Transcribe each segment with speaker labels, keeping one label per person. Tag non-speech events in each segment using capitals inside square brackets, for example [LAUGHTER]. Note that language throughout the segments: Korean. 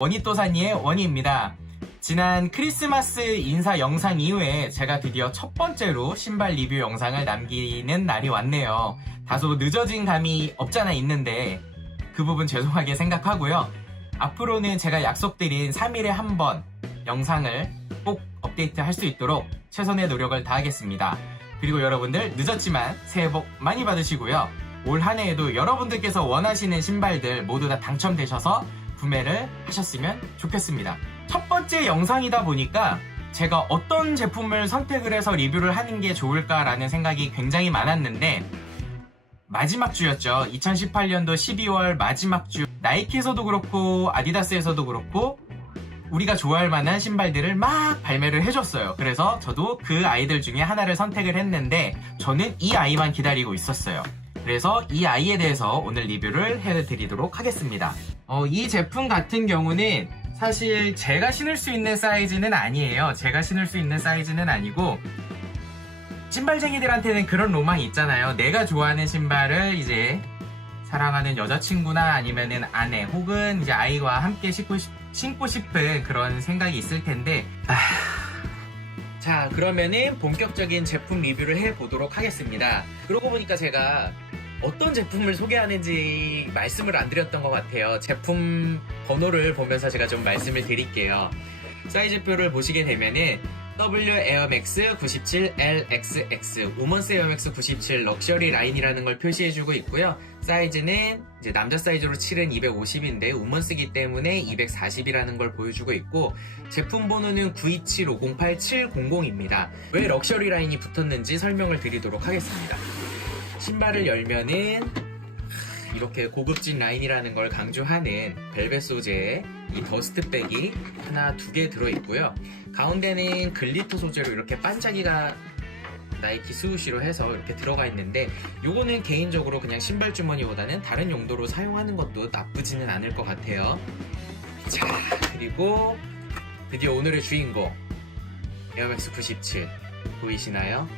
Speaker 1: 원이또사니의 원희입니다. 지난 크리스마스 인사 영상 이후에 제가 드디어 첫 번째로 신발 리뷰 영상을 남기는 날이 왔네요. 다소 늦어진 감이 없잖아 있는데 그 부분 죄송하게 생각하고요. 앞으로는 제가 약속드린 3일에 한 번 영상을 꼭 업데이트 할 수 있도록 최선의 노력을 다하겠습니다. 그리고 여러분들 늦었지만 새해 복 많이 받으시고요. 올 한 해에도 여러분들께서 원하시는 신발들 모두 다 당첨되셔서 구매를 하셨으면 좋겠습니다. 첫 번째 영상이다 보니까 제가 어떤 제품을 선택을 해서 리뷰를 하는 게 좋을까라는 생각이 굉장히 많았는데 마지막 주였죠. 2018년도 12월 마지막 주 나이키에서도 그렇고 아디다스에서도 그렇고 우리가 좋아할 만한 신발들을 막 발매를 해줬어요. 그래서 저도 그 아이들 중에 하나를 선택을 했는데 저는 이 아이만 기다리고 있었어요. 그래서 이 아이에 대해서 오늘 리뷰를 해드리도록 하겠습니다. 어, 이 제품 같은 경우는 사실 제가 신을 수 있는 사이즈는 아니에요. 제가 신을 수 있는 사이즈는 아니고 신발쟁이들한테는 그런 로망이 있잖아요. 내가 좋아하는 신발을 이제 사랑하는 여자친구나 아니면은 아내 혹은 이제 아이와 함께 신고, 싶, 신고 싶은 그런 생각이 있을 텐데 아... 자 그러면은 본격적인 제품 리뷰를 해보도록 하겠습니다. 그러고 보니까 제가 어떤 제품을 소개하는지 말씀을 안 드렸던 것 같아요. 제품 번호를 보면서 제가 좀 말씀을 드릴게요. 사이즈표를 보시게 되면은 W 에어맥스 97 LXX 우먼스 에어맥스 97 럭셔리 라인이라는 걸 표시해주고 있고요. 사이즈는 이제 남자 사이즈로 7은 250인데 우먼스기 때문에 240이라는 걸 보여주고 있고 제품 번호는 927508700입니다. 왜 럭셔리 라인이 붙었는지 설명을 드리도록 하겠습니다. 신발을 열면은 이렇게 고급진 라인이라는 걸 강조하는 벨벳 소재의 이 더스트백이 하나 두 개 들어있고요. 가운데는 글리터 소재로 이렇게 반짝이가 나이키 스우시로 해서 이렇게 들어가 있는데 요거는 개인적으로 그냥 신발 주머니보다는 다른 용도로 사용하는 것도 나쁘지는 않을 것 같아요. 자 그리고 드디어 오늘의 주인공 에어맥스 97 보이시나요?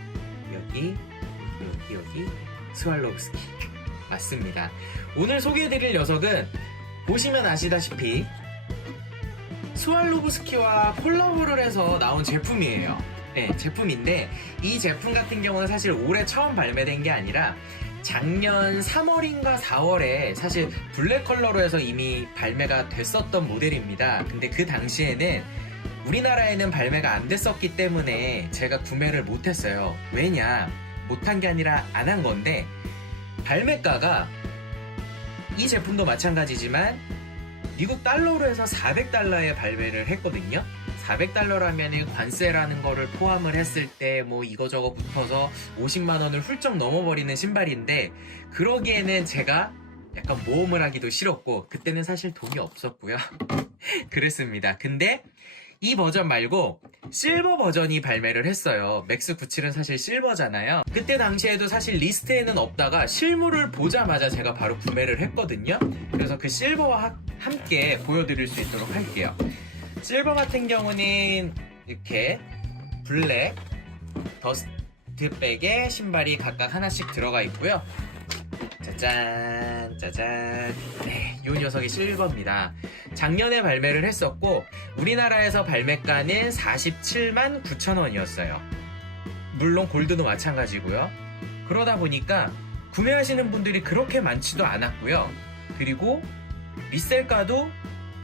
Speaker 1: 여기 여기 여기 스왈로브스키 맞습니다. 오늘 소개해드릴 녀석은 보시면 아시다시피 스왈로브스키와 콜라보를 해서 나온 제품이에요. 네, 제품인데 이 제품 같은 경우는 사실 올해 처음 발매된 게 아니라 작년 3월인가 4월에 사실 블랙 컬러로 해서 이미 발매가 됐었던 모델입니다. 근데 그 당시에는 우리나라에는 발매가 안 됐었기 때문에 제가 구매를 못했어요. 왜냐? 못한 게 아니라 안 한 건데 발매가가 이 제품도 마찬가지지만 미국 달러로 해서 400달러에 발매를 했거든요. 400달러라면 관세라는 거를 포함을 했을 때 뭐 이거저거 붙어서 50만 원을 훌쩍 넘어버리는 신발인데 그러기에는 제가 약간 모험을 하기도 싫었고 그때는 사실 돈이 없었고요. [LAUGHS] 그랬습니다. 근데 이 버전 말고 실버 버전이 발매를 했어요. 맥스 97은 사실 실버잖아요. 그때 당시에도 사실 리스트에는 없다가 실물을 보자마자 제가 바로 구매를 했거든요. 그래서 그 실버와 하- 함께 보여드릴 수 있도록 할게요. 실버 같은 경우는 이렇게 블랙, 더스트백에 신발이 각각 하나씩 들어가 있고요. 짜잔, 짜잔. 네, 이 녀석이 실버입니다. 작년에 발매를 했었고, 우리나라에서 발매가는 47만 9천 원이었어요. 물론 골드도 마찬가지고요. 그러다 보니까 구매하시는 분들이 그렇게 많지도 않았고요. 그리고 리셀가도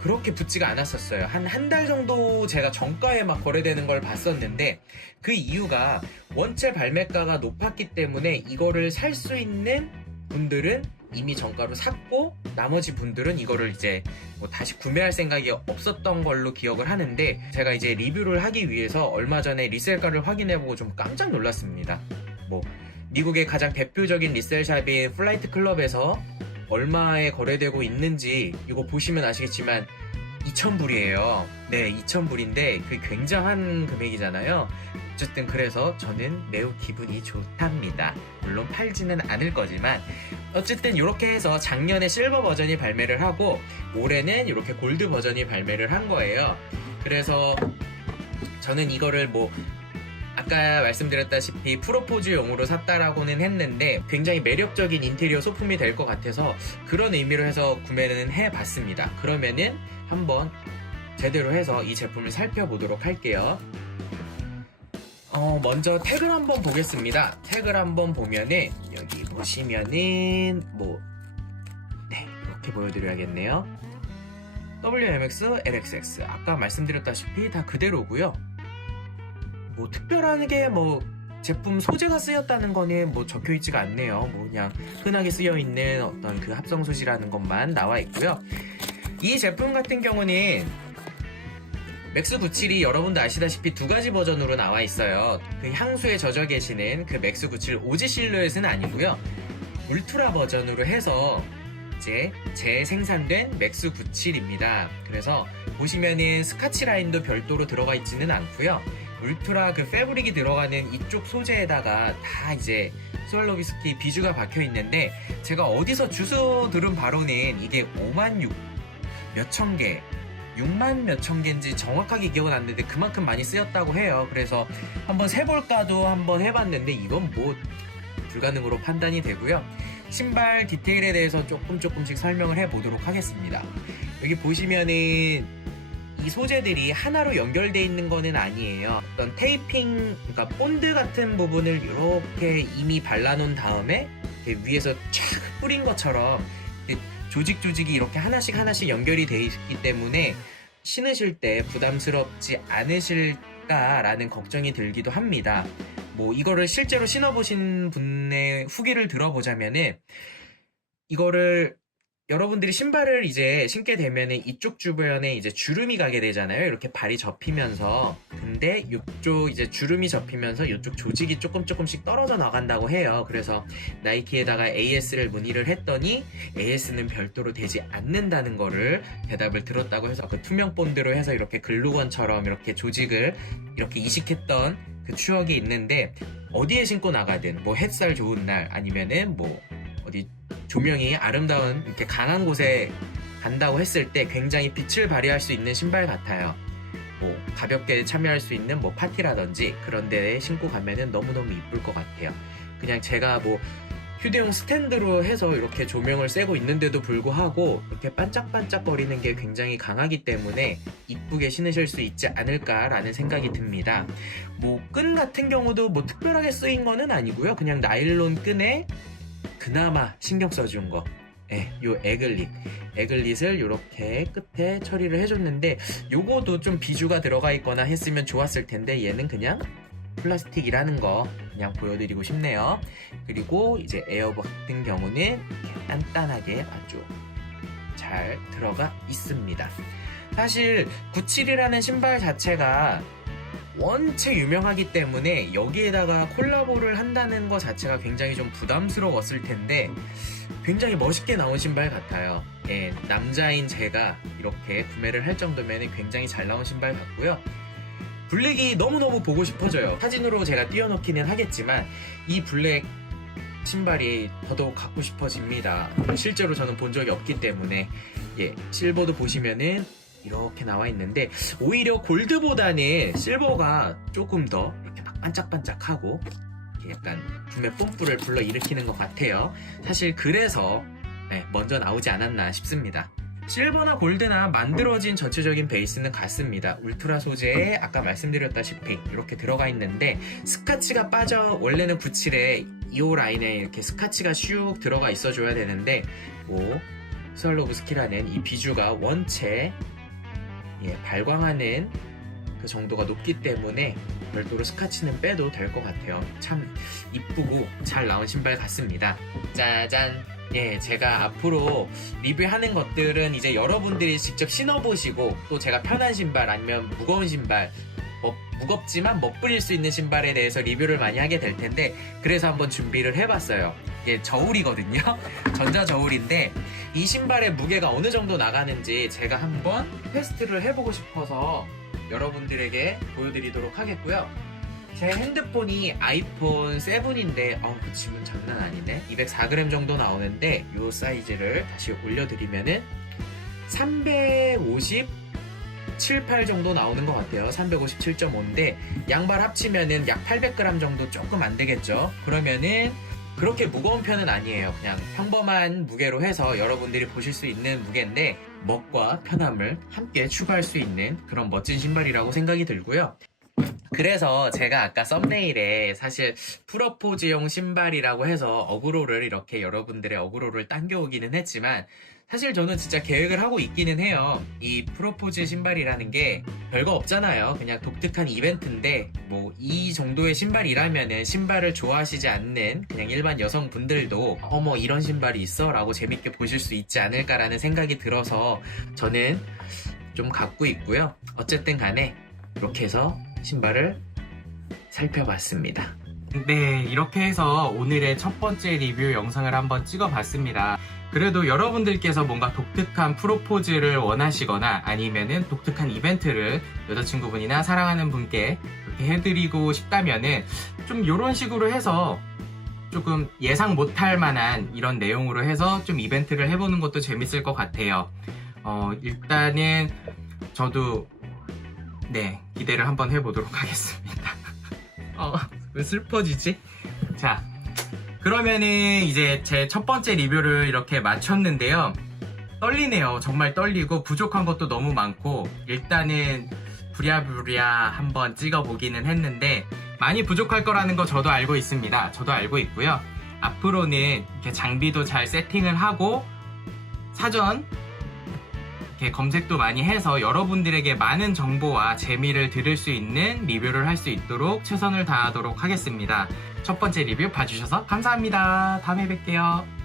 Speaker 1: 그렇게 붙지가 않았었어요. 한 한 달 정도 제가 정가에 막 거래되는 걸 봤었는데 그 이유가 원체 발매가가 높았기 때문에 이거를 살 수 있는 분들은 이미 정가로 샀고 나머지 분들은 이거를 이제 뭐 다시 구매할 생각이 없었던 걸로 기억을 하는데 제가 이제 리뷰를 하기 위해서 얼마 전에 리셀가를 확인해보고 좀 깜짝 놀랐습니다. 뭐 미국의 가장 대표적인 리셀샵인 플라이트 클럽에서 얼마에 거래되고 있는지 이거 보시면 아시겠지만 2,000불이에요. 네, 2,000불인데 그 굉장한 금액이잖아요. 어쨌든 그래서 저는 매우 기분이 좋답니다. 물론 팔지는 않을 거지만 어쨌든 이렇게 해서 작년에 실버 버전이 발매를 하고 올해는 이렇게 골드 버전이 발매를 한 거예요. 그래서 저는 이거를 뭐 아까 말씀드렸다시피 프로포즈용으로 샀다라고는 했는데 굉장히 매력적인 인테리어 소품이 될 것 같아서 그런 의미로 해서 구매는 해봤습니다. 그러면은 한번 제대로 해서 이 제품을 살펴보도록 할게요. 어, 먼저 택을 한번 보겠습니다. 택을 한번 보면은 여기 보시면은 뭐 네, 이렇게 보여드려야겠네요. WMX, LXX 아까 말씀드렸다시피 다 그대로고요. 뭐 특별하게 뭐 제품 소재가 쓰였다는 거는 뭐 적혀 있지가 않네요. 뭐 그냥 흔하게 쓰여 있는 어떤 그 합성 소지라는 것만 나와 있고요. 이 제품 같은 경우는 맥스 97이 여러분도 아시다시피 두 가지 버전으로 나와 있어요. 그 향수에 젖어 계시는 그 맥스 97 오지 실루엣은 아니고요. 울트라 버전으로 해서 이제 재생산된 맥스 97입니다. 그래서 보시면은 스카치 라인도 별도로 들어가 있지는 않고요. 울트라 그 패브릭이 들어가는 이쪽 소재에다가 다 이제 스왈로비스키 비주가 박혀 있는데 제가 어디서 주소 들은 바로는 이게 5만 6 몇천 개 6만 몇천 개인지 정확하게 기억은 안 나는데 그만큼 많이 쓰였다고 해요. 그래서 한번 세볼까도 한번 해봤는데 이건 뭐 불가능으로 판단이 되고요. 신발 디테일에 대해서 조금 조금씩 설명을 해보도록 하겠습니다. 여기 보시면은 이 소재들이 하나로 연결되어 있는 거는 아니에요. 어떤 테이핑, 그러니까 본드 같은 부분을 이렇게 이미 발라놓은 다음에 위에서 촥 뿌린 것처럼 조직 조직이 이렇게 하나씩 하나씩 연결이 돼 있기 때문에 신으실 때 부담스럽지 않으실까라는 걱정이 들기도 합니다. 뭐 이거를 실제로 신어보신 분의 후기를 들어보자면은 이거를 여러분들이 신발을 이제 신게 되면은 이쪽 주변에 이제 주름이 가게 되잖아요. 이렇게 발이 접히면서. 근데 이쪽 이제 주름이 접히면서 이쪽 조직이 조금 조금씩 떨어져 나간다고 해요. 그래서 나이키에다가 AS를 문의를 했더니 AS는 별도로 되지 않는다는 거를 대답을 들었다고 해서 그 투명 본드로 해서 이렇게 글루건처럼 이렇게 조직을 이렇게 이식했던 그 추억이 있는데 어디에 신고 나가든 뭐 햇살 좋은 날 아니면은 뭐 어디 조명이 아름다운 이렇게 강한 곳에 간다고 했을 때 굉장히 빛을 발휘할 수 있는 신발 같아요. 뭐 가볍게 참여할 수 있는 뭐 파티라든지 그런 데에 신고 가면은 너무너무 이쁠 것 같아요. 그냥 제가 뭐 휴대용 스탠드로 해서 이렇게 조명을 쐬고 있는데도 불구하고 이렇게 반짝반짝거리는 게 굉장히 강하기 때문에 이쁘게 신으실 수 있지 않을까라는 생각이 듭니다. 뭐 끈 같은 경우도 뭐 특별하게 쓰인 거는 아니고요. 그냥 나일론 끈에 그나마 신경 써준 거. 예, 요 에글릿. 에글릿을 이렇게 끝에 처리를 해줬는데, 요거도 좀 비주가 들어가 있거나 했으면 좋았을 텐데, 얘는 그냥 플라스틱이라는 거 그냥 보여드리고 싶네요. 그리고 이제 에어버 같은 경우는 단단하게 아주 잘 들어가 있습니다. 사실 97이라는 신발 자체가 원체 유명하기 때문에 여기에다가 콜라보를 한다는 것 자체가 굉장히 좀 부담스러웠을 텐데 굉장히 멋있게 나온 신발 같아요. 예, 남자인 제가 이렇게 구매를 할 정도면 굉장히 잘 나온 신발 같고요. 블랙이 너무너무 보고 싶어져요. [LAUGHS] 사진으로 제가 띄워놓기는 하겠지만 이 블랙 신발이 더더욱 갖고 싶어집니다. 실제로 저는 본 적이 없기 때문에 예, 실버도 보시면은 이렇게 나와 있는데 오히려 골드보다는 실버가 조금 더 이렇게 막 반짝반짝하고 약간 구매 뽐뿌를 불러 일으키는 것 같아요. 사실 그래서 네, 먼저 나오지 않았나 싶습니다. 실버나 골드나 만들어진 전체적인 베이스는 같습니다. 울트라 소재에 아까 말씀드렸다시피 이렇게 들어가 있는데 스카치가 빠져 원래는 97에 2호 라인에 이렇게 스카치가 슉 들어가 있어줘야 되는데 뭐 스왈로브 스키라는 이 비주가 원체 예, 발광하는 그 정도가 높기 때문에 별도로 스카치는 빼도 될 것 같아요. 참 이쁘고 잘 나온 신발 같습니다. 짜잔! 예, 제가 앞으로 리뷰하는 것들은 이제 여러분들이 직접 신어보시고 또 제가 편한 신발 아니면 무거운 신발 뭐, 무겁지만 멋부릴 수 있는 신발에 대해서 리뷰를 많이 하게 될 텐데 그래서 한번 준비를 해봤어요. 이게 저울이거든요. [LAUGHS] 전자 저울인데 이 신발의 무게가 어느 정도 나가는지 제가 한번 테스트를 해보고 싶어서 여러분들에게 보여드리도록 하겠고요. 제 핸드폰이 아이폰 7인데 어, 그 짐은 장난 아니네. 204g 정도 나오는데 이 사이즈를 다시 올려드리면은 350 357.8 정도 나오는 것 같아요. 357.5인데 양발 합치면은 약 800g 정도 조금 안 되겠죠. 그러면은 그렇게 무거운 편은 아니에요. 그냥 평범한 무게로 해서 여러분들이 보실 수 있는 무게인데 멋과 편함을 함께 추가할 수 있는 그런 멋진 신발이라고 생각이 들고요. 그래서 제가 아까 썸네일에 사실 프로포즈용 신발이라고 해서 어그로를 이렇게 여러분들의 어그로를 당겨오기는 했지만 사실 저는 진짜 계획을 하고 있기는 해요. 이 프로포즈 신발이라는 게 별거 없잖아요. 그냥 독특한 이벤트인데 뭐 이 정도의 신발이라면은 신발을 좋아하시지 않는 그냥 일반 여성분들도 어머 이런 신발이 있어? 라고 재밌게 보실 수 있지 않을까라는 생각이 들어서 저는 좀 갖고 있고요. 어쨌든 간에 이렇게 해서 신발을 살펴봤습니다. 네, 이렇게 해서 오늘의 첫 번째 리뷰 영상을 한번 찍어봤습니다. 그래도 여러분들께서 뭔가 독특한 프로포즈를 원하시거나 아니면은 독특한 이벤트를 여자친구분이나 사랑하는 분께 이렇게 해드리고 싶다면은 좀 이런 식으로 해서 조금 예상 못할 만한 이런 내용으로 해서 좀 이벤트를 해보는 것도 재밌을 것 같아요. 어, 일단은 저도 네, 기대를 한번 해보도록 [LAUGHS] 하겠습니다. 어, 왜 슬퍼지지? 자, 그러면은 이제 제 첫 번째 리뷰를 이렇게 마쳤는데요. 떨리네요. 정말 떨리고 부족한 것도 너무 많고 일단은 부랴부랴 한번 찍어보기는 했는데 많이 부족할 거라는 거 저도 알고 있습니다. 저도 알고 있고요. 앞으로는 이렇게 장비도 잘 세팅을 하고 사전 이렇게 검색도 많이 해서 여러분들에게 많은 정보와 재미를 들을 수 있는 리뷰를 할 수 있도록 최선을 다하도록 하겠습니다. 첫 번째 리뷰 봐주셔서 감사합니다. 다음에 뵐게요.